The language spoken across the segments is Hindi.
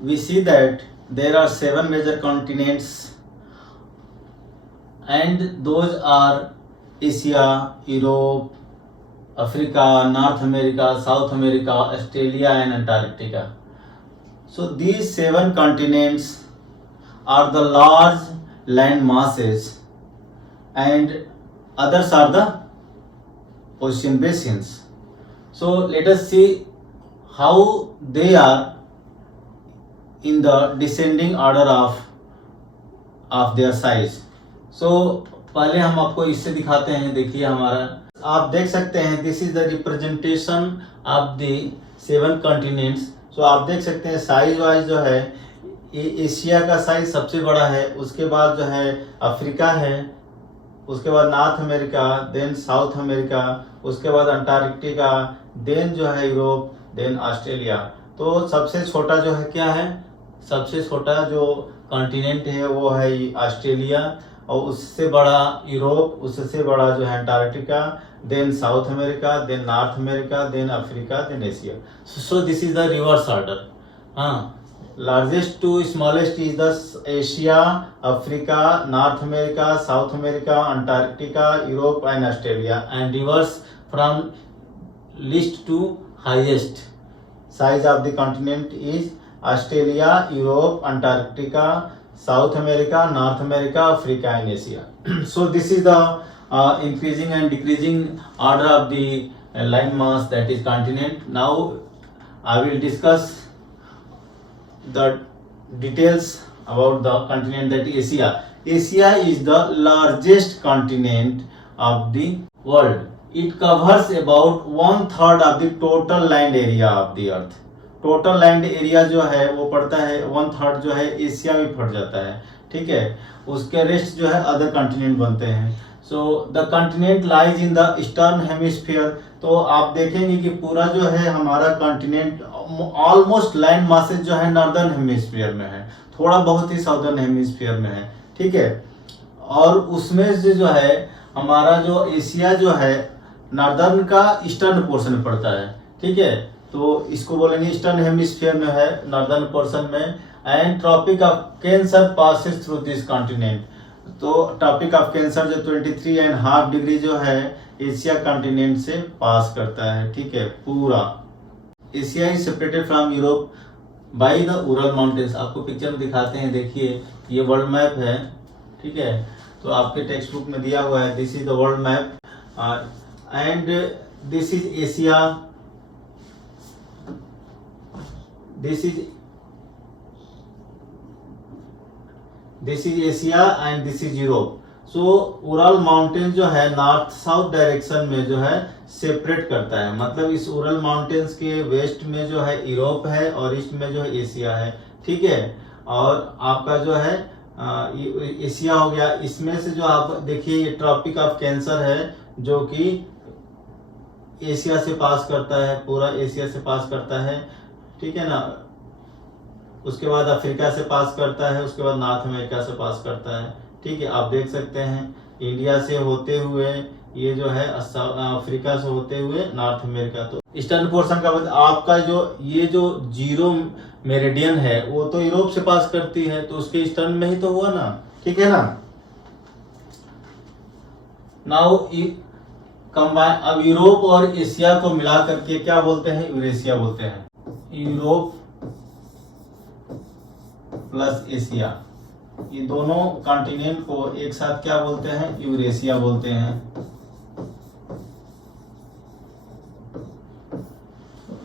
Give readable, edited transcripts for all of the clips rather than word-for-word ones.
We see that there are 7 major continents, and those are Asia, Europe, Africa, North America, South America, Australia and Antarctica. So these 7 continents are the large land masses, and others are the ocean basins. So let us see how they are in the descending order of their size. So पहले हम आपको इससे दिखाते हैं. देखिए हमारा आप देख सकते हैं, this is the representation of the 7 continents. So आप देख सकते हैं साइज वाइज जो है एशिया का साइज सबसे बड़ा है, उसके बाद जो है अफ्रीका है, उसके बाद North America, then South America, उसके बाद अंटार्कटिका, देन जो है यूरोप, देन ऑस्ट्रेलिया. तो सबसे छोटा जो है क्या है, सबसे छोटा जो कॉन्टिनेंट है वो है ऑस्ट्रेलिया, और उससे बड़ा यूरोप, उससे बड़ा जो है Antarctica, then South America, then North America, then Africa, then Asia. So this is the reverse order. हाँ, largest to smallest is the Asia, Africa, North America, South America, Antarctica, Europe and Australia, and reverse from least to highest size of the continent is Australia, Europe, Antarctica, South America, North America, Africa and Asia. So this is the increasing and decreasing order of the land mass, that is continent. Now I will discuss the details about the continent, that is Asia. Asia is the largest continent of the world. It covers about 1/3 of the total land area of the earth. Total land area जो है वो पड़ता है 1/3 जो है एशिया में पड़ जाता है. ठीक है, उसके रेस्ट जो है अदर कॉन्टिनेंट बनते हैं. So the continent lies in the eastern hemisphere. तो आप देखेंगे कि पूरा जो है हमारा कॉन्टिनेंट ऑलमोस्ट लैंड मासेज जो है नॉर्दर्न हेमिस्फीयर में है, थोड़ा बहुत ही साउदर्न हेमिस्फीयर में है. ठीक है, और उसमें से जो है हमारा जो एशिया जो है नॉर्दर्न का ईस्टर्न पोर्शन में पड़ता है. ठीक है, तो इसको बोलेंगे ईस्टर्न हेमिस्फीयर में है, नॉर्दर्न पोर्शन में. And Tropic of Cancer passes through this continent. तो ट्रॉपिक ऑफ कैंसर जो 23.5 डिग्री जो है एशिया कॉन्टिनेंट से पास करता है. ठीक है, पूरा Asia is separated from Europe by the Ural mountains. आपको पिक्चर में दिखाते हैं, देखिए ये वर्ल्ड मैप है. ठीक है, तो आपके टेक्स्ट बुक में दिया हुआ है, this is the world map and this is Asia, this is Asia and this is Europe. So Ural mountain जो है नॉर्थ साउथ डायरेक्शन में जो है सेपरेट करता है. मतलब इस उरल माउंटेन्स के वेस्ट में जो है यूरोप है और ईस्ट में जो है एशिया है. ठीक है, और आपका जो है एशिया हो गया. इसमें से जो आप देखिए ये ट्रॉपिक ऑफ कैंसर है जो कि एशिया से पास करता है, पूरा एशिया से पास करता है. ठीक है ना, उसके बाद अफ्रीका से पास करता है, उसके बाद नॉर्थ अमेरिका से पास करता है. ठीक है, आप देख सकते हैं इंडिया से होते हुए ये जो है अफ्रीका से होते हुए नॉर्थ अमेरिका. तो ईस्टर्न पोर्शन का मतलब आपका जो ये जो जीरो मेरिडियन है वो तो यूरोप से पास करती है, तो उसके ईस्टर्न में ही तो हुआ ना. ठीक है ना. नाउ कंबाइन, अब यूरोप और एशिया को मिला करके क्या बोलते हैं, यूरेशिया बोलते हैं. यूरोप प्लस एशिया, ये दोनों कॉन्टिनेंट को एक साथ क्या बोलते हैं, यूरेशिया बोलते हैं.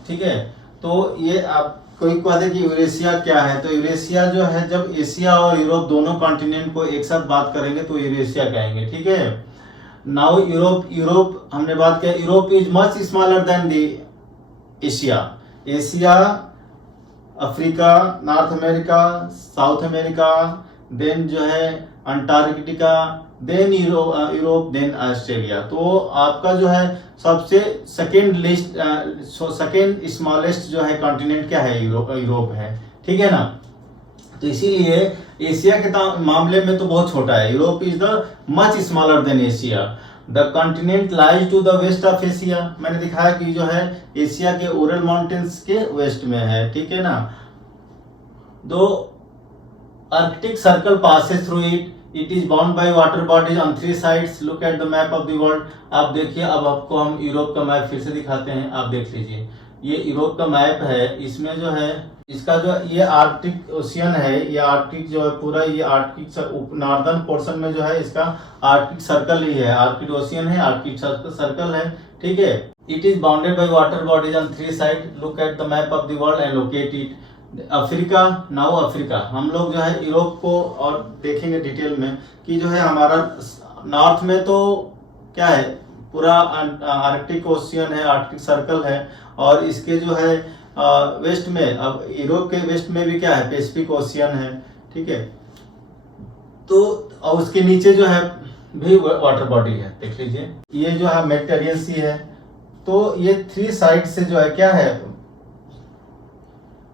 ठीक है, तो ये आप कोई कहते कि यूरेशिया क्या है, तो यूरेशिया जो है जब एशिया और यूरोप दोनों कॉन्टिनेंट को एक साथ बात करेंगे तो यूरेशिया कहेंगे. ठीक है, नाउ यूरोप हमने बात किया, Europe is much smaller than the Asia. Asia, Africa, North America, South America, then जो है Antarctica, then Europe, then Australia. तो आपका जो है सबसे सेकेंड स्मॉलेस्ट जो है कॉन्टिनेंट क्या है, यूरोप है. ठीक है ना. तो इसीलिए एशिया के मामले में तो बहुत छोटा है. Europe is the much smaller than Asia. The continent lies to the west of Asia. मैंने दिखाया कि जो है एशिया के ओरल माउंटेन्स के वेस्ट में है. ठीक है ना. दो Arctic Circle passes through it. It is bound by water bodies on three sides. Look at the map of the world. आप देखिए, अब आपको हम यूरोप का मैप फिर से दिखाते हैं, आप देख लीजिए। ये यूरोप का मैप है, इसमें जो है इसका जो ये आर्कटिक ओशियन है, ये आर्कटिक जो है पूरा ये आर्कटिक नॉर्दर्न पोर्शन में जो है इसका आर्कटिक सर्कल ही है, आर्कटिक ओशियन है, आर्कटिक सर्कल है, ठीक है। It is bounded by water bodies on three side. Look at the map of the world and locate it. Africa, now Africa, हम लोग जो है यूरोप को और देखेंगे डिटेल में कि जो है हमारा नॉर्थ में तो क्या है, पूरा आर्कटिक ओशियन है, आर्कटिक सर्कल है, और इसके जो है वेस्ट में, अब यूरोप के वेस्ट में भी क्या है, पैसिफिक ओशियन है, ठीक है। तो और उसके नीचे जो है भी वाटर बॉडी है, देख लीजिए, ये जो है मेडिटेरियन सी है। तो ये थ्री साइड से जो है क्या है,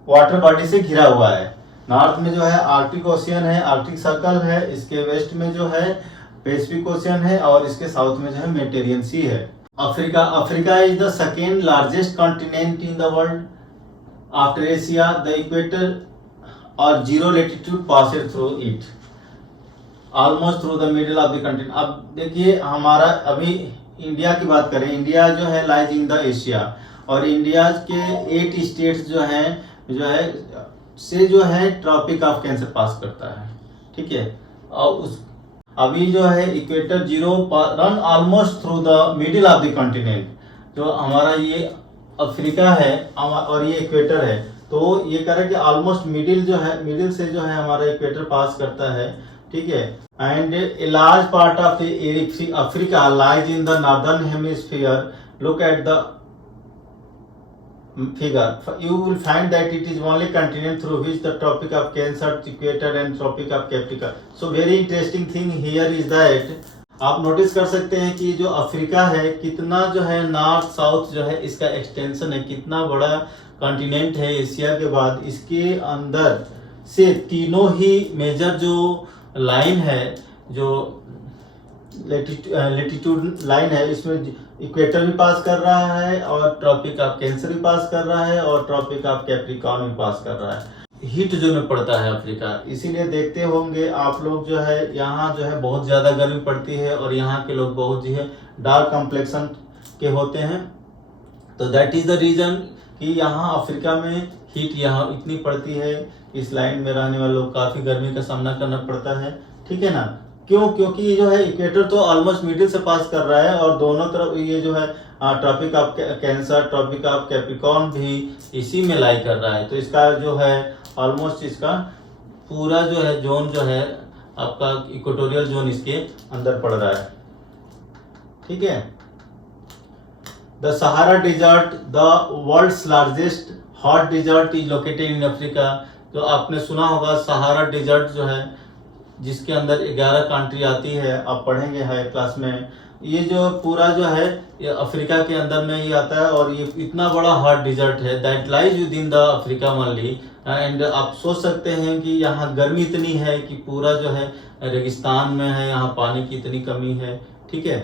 वाटर बॉडी से घिरा हुआ है। नॉर्थ में जो है आर्कटिक ओशियन है, आर्कटिक सर्कल है, इसके वेस्ट में जो है पैसिफिक ओशियन है, और इसके साउथ में जो है मेडिटेरियन सी है। Africa is the second largest continent in the world after Asia. The equator और zero latitude passed through it almost through the middle of the continent. अब देखिए, हमारा अभी इंडिया की बात करें, इंडिया जो है लाइज इन द एशिया, और इंडिया के 8 स्टेट्स जो है से जो है ट्रॉपिक ऑफ कैंसर पास करता है, ठीक है। और उस अभी जो है equator zero run almost through the middle of the continent. जो हमारा ये अफ्रीका है और ये इक्वेटर है, तो ये कह रहा है कि ऑलमोस्ट मिडिल जो है, मिडिल से जो है हमारा इक्वेटर पास करता है, ठीक है। And a large part of Africa lies in the northern hemisphere. Look at the figure. You will find that it is only continent through which the tropic of Cancer, equator and tropic of Capricorn. So very interesting thing here is that आप नोटिस कर सकते हैं कि जो अफ्रीका है, कितना जो है नॉर्थ साउथ जो है इसका एक्सटेंशन है, कितना बड़ा कॉन्टिनेंट है एशिया के बाद। इसके अंदर से तीनों ही मेजर जो लाइन है, जो लेटीट्यूड लाइन है, इसमें इक्वेटर भी पास कर रहा है, और ट्रॉपिक ऑफ कैंसर भी पास कर रहा है, और ट्रॉपिक ऑफ कैप्रिकॉर्न भी पास कर रहा है। हीट जोन में पड़ता है अफ्रीका, इसीलिए देखते होंगे आप लोग जो है यहाँ जो है बहुत ज्यादा गर्मी पड़ती है, और यहाँ के लोग बहुत जो है डार्क कॉम्प्लेक्शन के होते हैं। तो दैट इज द रीजन कि यहाँ अफ्रीका में हीट यहाँ इतनी पड़ती है, इस लाइन में रहने वाले लोग काफी गर्मी का सामना करना पड़ता है, ठीक है ना। क्यों? क्योंकि ये जो है इक्वेटर तो ऑलमोस्ट मिडिल से पास कर रहा है, और दोनों तरफ ये जो है Tropic of Cancer, Tropic of Capricorn भी इसी में लाई कर रहा है। तो इसका जो है ऑलमोस्ट इसका पूरा जो है जोन जो है आपका इक्वेटोरियल जोन इसके अंदर पड़ रहा है, ठीक है। The Sahara desert, the world's largest hot desert, is located in Africa. तो आपने सुना होगा सहारा डिजर्ट जो है, जिसके अंदर 11 कंट्री आती है, आप पढ़ेंगे हाई क्लास में। ये जो पूरा जो है ये अफ्रीका के अंदर में ये आता है, और ये इतना बड़ा हॉट डिजर्ट है that lies with in the Africa only. And आप सोच सकते हैं कि यहाँ गर्मी इतनी है कि पूरा जो है रेगिस्तान में है, यहाँ पानी की इतनी कमी है, ठीक है।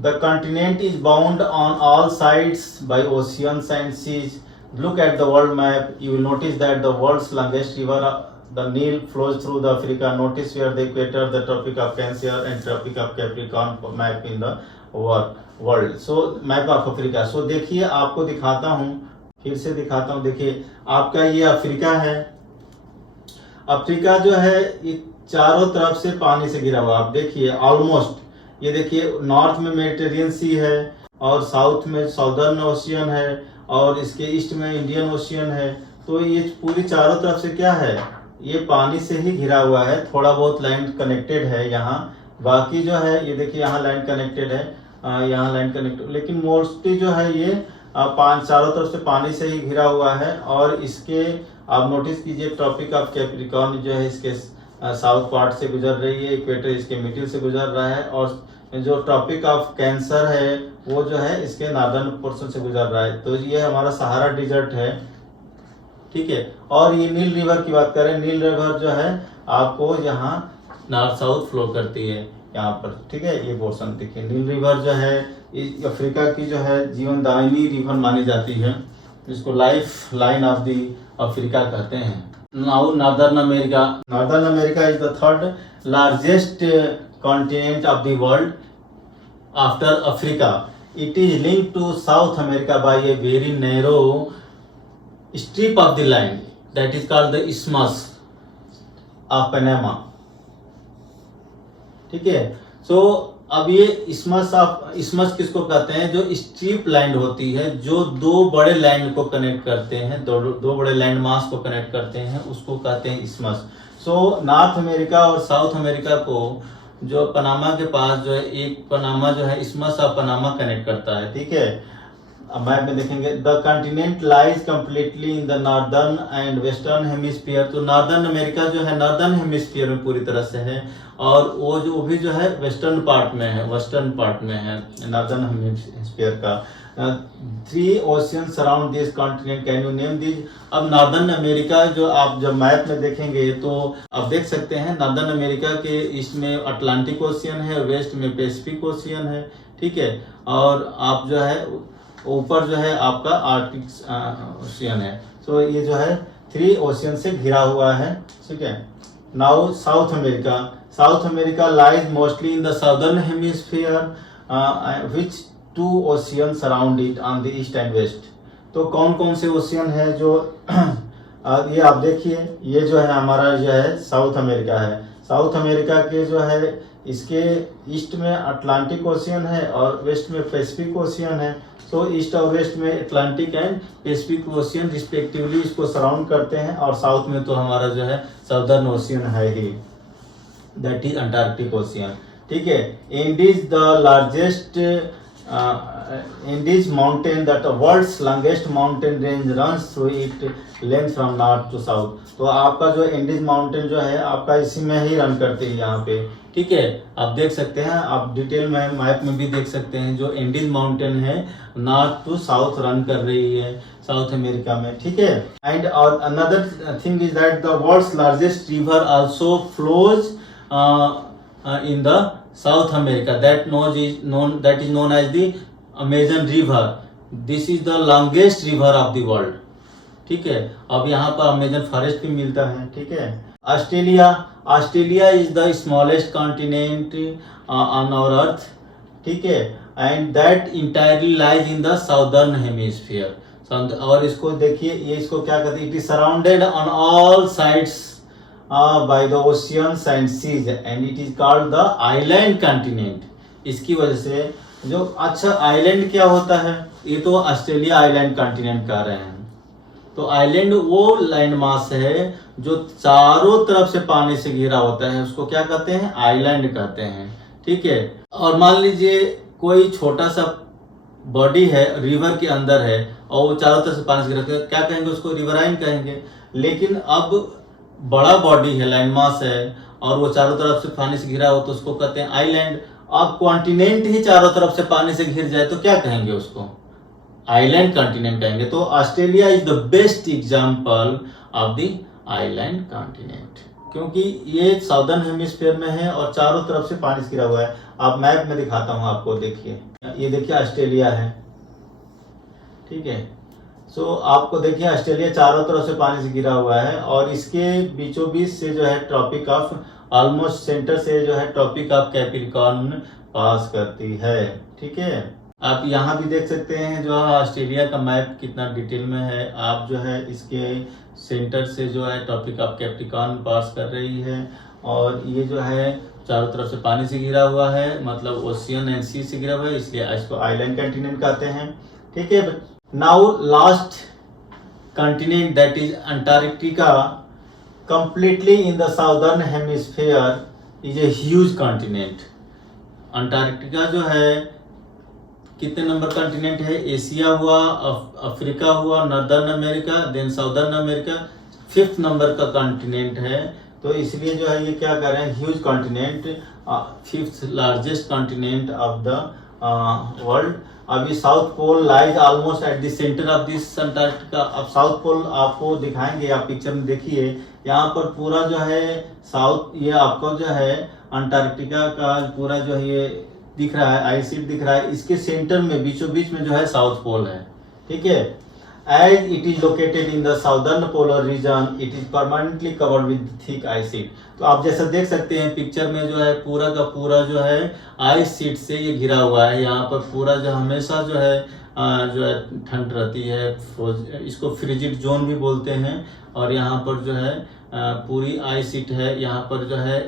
The continent is bound on all sides by oceans and seas. Look at the world map, you will notice that the world's longest river the Nile flows through the Africa. Notice where the equator, the tropic of Cancer and tropic of Capricorn map in the world. So map of Africa. So देखिए, आपको दिखाता हूँ, फिर से दिखाता हूँ। देखिए आपका ये अफ्रीका है, अफ्रीका जो है ये चारों तरफ से पानी से घिरा हुआ। आप देखिए ऑलमोस्ट, ये देखिए नॉर्थ में मेडिटेरियन सी है, और साउथ में साउदर्न ओशियन है, और इसके ईस्ट में इंडियन ओशियन है। तो ये पूरी चारों तरफ से क्या है, ये पानी से ही घिरा हुआ है। थोड़ा बहुत लाइन कनेक्टेड है यहाँ, बाकी जो है ये देखिए यहाँ लाइन कनेक्टेड है, यहाँ लाइन कनेक्टेड, लेकिन मोस्टली जो है ये चारों तरफ से पानी से ही घिरा हुआ है। और इसके आप नोटिस कीजिए, ट्रॉपिक ऑफ कैप्रिकॉर्न जो है इसके साउथ पार्ट से गुजर रही है, इक्वेटर इसके मिडिल से गुजर रहा है, और जो ट्रॉपिक ऑफ कैंसर है वो जो है इसके नॉर्दर्न पोर्शन से गुजर रहा है। तो ये हमारा सहारा डिजर्ट है, ठीक है। और ये नील रिवर की बात करें, नील रिवर जो है आपको यहाँ नॉर्थ साउथ फ्लो करती है यहाँ पर, ठीक है। ये पोर्शन देखिए, नील रिवर जो है अफ्रीका की जो है जीवनदायिनी रिवर मानी जाती है, जिसको life line of the Africa कहते हैं। Now northern America is the third largest continent of the world after Africa. It is linked to South America by a very narrow strip of the land that is called the isthmus of Panama. ठीक है, सो अब ये इस्मस किसको कहते हैं? जो स्ट्रिप लैंड होती है, जो दो बड़े लैंड को कनेक्ट करते हैं, दो बड़े लैंड मास को कनेक्ट करते हैं, उसको कहते हैं इस्मस। सो नॉर्थ अमेरिका और साउथ अमेरिका को जो पनामा के पास जो है, एक पनामा जो है इस्मस ऑफ पनामा कनेक्ट करता है। ठीक है, अब मैप में देखेंगे, the continent lies completely in the northern and western hemisphere. तो नॉर्दर्न अमेरिका जो है नॉर्दर्न हेमिस्फीयर में पूरी तरह से है, और वो भी जो है वेस्टर्न पार्ट में है नॉर्दर्न हेमिस्फीयर का। 3 ocean surround this continent, can you name this? अब नॉर्दर्न अमेरिका जो आप जब मैप में देखेंगे तो आप देख सकते हैं, नॉर्दर्न अमेरिका के ईस्ट में अटलांटिक ओशियन है, वेस्ट में पैसिफिक ओशियन है। ठीक है, और आप जो है ऊपर जो है आपका आर्कटिक ओशियन है। सो ये जो है 3 ओशियन से घिरा हुआ है। ठीक है, now South America lies mostly in the southern hemisphere which 2 ocean surround it on the east and west. तो कौन कौन से ओशियन है जो ये आप देखिए, ये जो है हमारा जो है साउथ अमेरिका है। साउथ अमेरिका के जो है इसके ईस्ट में अटलांटिक ओशियन है और वेस्ट में पैसिफिक ओशियन है। तो ईस्ट और वेस्ट में Atlantic and Pacific ocean respectively इसको सराउंड करते हैं, और साउथ में तो हमारा जो है साउदर्न ओशियन है ही, दैट इज अंटार्कटिक ओशियन। ठीक है, Indies the largest Andes mountain, that world's longest mountain range runs through it length from north to south। तो आपका जो एंडीज माउंटेन जो है आपका इसी में ही रन करती है यहाँ पे। ठीक है, आप देख सकते हैं, आप डिटेल में मैप में भी देख सकते हैं, जो एंडीज माउंटेन है नॉर्थ टू साउथ रन कर रही है साउथ अमेरिका में। ठीक है, एंड और another thing is that the world's largest river also flows in the South America that is known as the Amazon River। This is the longest river of the world। ठीक है, अब यहाँ पर अमेजन फॉरेस्ट भी मिलता है। ठीक है, Australia is the smallest continent on our earth. ठीक है, and that entirely lies in the southern hemisphere. और इसको देखिए, ये इसको क्या कहते हैं? It is surrounded on all sides by the oceans and seas and it is called the island continent। इसकी वजह से जो अच्छा आइलैंड क्या होता है, ये तो ऑस्ट्रेलिया आइलैंड कॉन्टिनेंट कह रहे हैं। तो आइलैंड वो लैंड मास है जो चारों तरफ से पानी से घिरा होता है, उसको क्या कहते हैं? आइलैंड कहते हैं। ठीक है, और मान लीजिए कोई छोटा सा बॉडी है, रिवर के अंदर है, और वो चारों तरफ से पानी से घिरा, क्या कहेंगे? उसको रिवराइन कहेंगे। लेकिन अब बड़ा बॉडी है, लैंड मास है, और वो चारों तरफ से पानी से घिरा हो तो उसको कहते हैं आइलैंड। अब कॉन्टिनेंट ही चारों तरफ से पानी से घिर जाए तो क्या कहेंगे? उसको आइलैंड कॉन्टिनेंट कहेंगे। तो Australia is the best example of the island continent, क्योंकि ये साउदर्न हेमिस्फीयर में है और चारों तरफ से पानी से घिरा हुआ है। आप मैप में दिखाता हूँ आपको, देखिए, ये देखिए ऑस्ट्रेलिया है। ठीक है, सो आपको देखिए ऑस्ट्रेलिया चारों तरफ से पानी से घिरा हुआ है, और इसके बीचों बीच से जो है ट्रॉपिक ऑफ ऑलमोस्ट सेंटर से जो है ट्रॉपिक ऑफ कैप्रिकॉर्न पास करती है। ठीक है, आप यहाँ भी देख सकते हैं जो ऑस्ट्रेलिया का मैप कितना डिटेल में है। आप जो है इसके सेंटर से जो है ट्रॉपिक ऑफ कैप्रिकॉर्न पास कर रही है, और ये जो है चारों तरफ से पानी से घिरा हुआ है, मतलब ओशियन एंड सी से घिरा हुआ है, इसलिए इसको आइलैंड कॉन्टिनेंट कहते हैं। ठीक है, now last continent, that is Antarctica, completely in the southern hemisphere, is a huge continent। Antarctica जो है कितने नंबर कॉन्टिनेंट है? एशिया हुआ, अफ्रीका हुआ, northern America, then southern America, 5th number का कॉन्टिनेंट है। तो इसलिए जो है ये क्या कर रहे हैं? Huge continent, 5th largest continent of the world. अभी south pole lies almost at the centre of this Antarctica. अब साउथ पोल आपको दिखाएंगे, आप पिक्चर में देखिए, यहाँ पर पूरा जो है साउथ, ये आपको जो है अंटार्कटिका का पूरा जो है ये दिख रहा है, आइस शीट दिख रहा है, इसके सेंटर में बीचों बीच में जो है साउथ पोल है। ठीक है, As it is located in the southern polar region, it is permanently covered with thick ice sheet. तो आप जैसा देख सकते हैं पिक्चर में जो है पूरा का पूरा जो है आइस शीट से ये घिरा हुआ है। यहाँ पर पूरा जो हमेशा जो है ठंड रहती है, इसको फ्रिजिड जोन भी बोलते हैं। और यहाँ पर जो है पूरी आइस शीट है। यहाँ पर जो है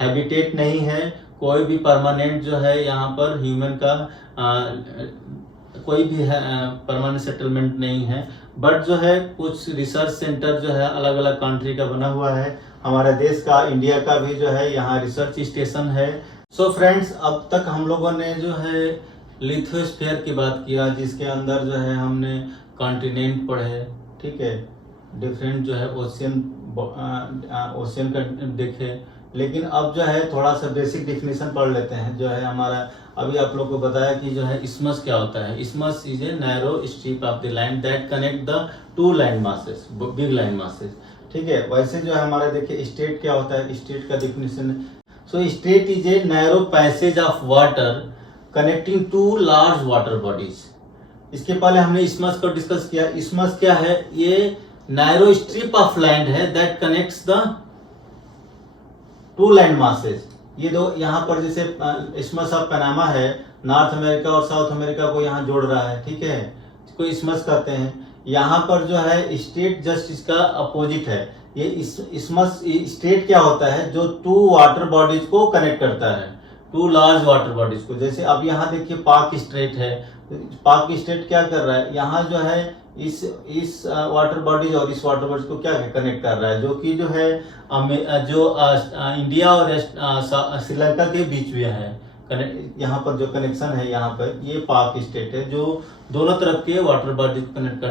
हैबिटेट नहीं है, कोई भी परमानेंट जो है यहाँ पर ह्यूमन का कोई भी परमानेंट सेटलमेंट नहीं है। बट जो है कुछ रिसर्च सेंटर जो है अलग अलग कंट्री का बना हुआ है। हमारे देश का, इंडिया का भी जो है यहाँ रिसर्च स्टेशन है। सो फ्रेंड्स, अब तक हम लोगों ने जो है लिथोस्फीयर की बात किया, जिसके अंदर जो है हमने कॉन्टिनेंट पढ़े, ठीक है, डिफरेंट जो है ओशियन का देखे। लेकिन अब जो है थोड़ा सा बेसिक डेफिनेशन पढ़ लेते हैं। जो है हमारा अभी आप लोग को बताया कि जो है इस्मस क्या होता है। Isthmus is a narrow strip of the land that connect the two land masses, big land masses, ठीक है। वैसे जो है हमारा देखिए स्टेट क्या होता है। स्टेट का definition, so strait is a narrow passage of water connecting two large water bodies. इसके पहले हमने इस्मस को डिस्कस किया। इस्मस क्या है? ये नैरो स्ट्रिप ऑफ लैंड है that connects the two land masses. ये दो यहाँ पर जैसे इस्मस ऑफ पनामा है, नॉर्थ अमेरिका और साउथ अमेरिका को यहाँ जोड़ रहा है, ठीक है, इसको इस्मस कहते हैं। यहाँ पर जो है स्टेट जस्ट इसका अपोजिट है। ये इस्मस स्टेट क्या होता है? जो टू वाटर बॉडीज को कनेक्ट करता है, टू लार्ज वाटर बॉडीज को। जैसे अब यहाँ देखिए पाक स्टेट है। पाक स्टेट क्या कर रहा है? यहाँ जो है इस वाटर बॉडीज और इस वाटर बॉडीज को क्या कनेक्ट कर रहा है, जो कि जो है इंडिया और श्रीलंका के बीच में है। यहाँ पर जो कनेक्शन है, यहाँ पर ये पाक स्टेट है जो दोनों तरफ के वाटर बॉडीज को कनेक्ट करता है।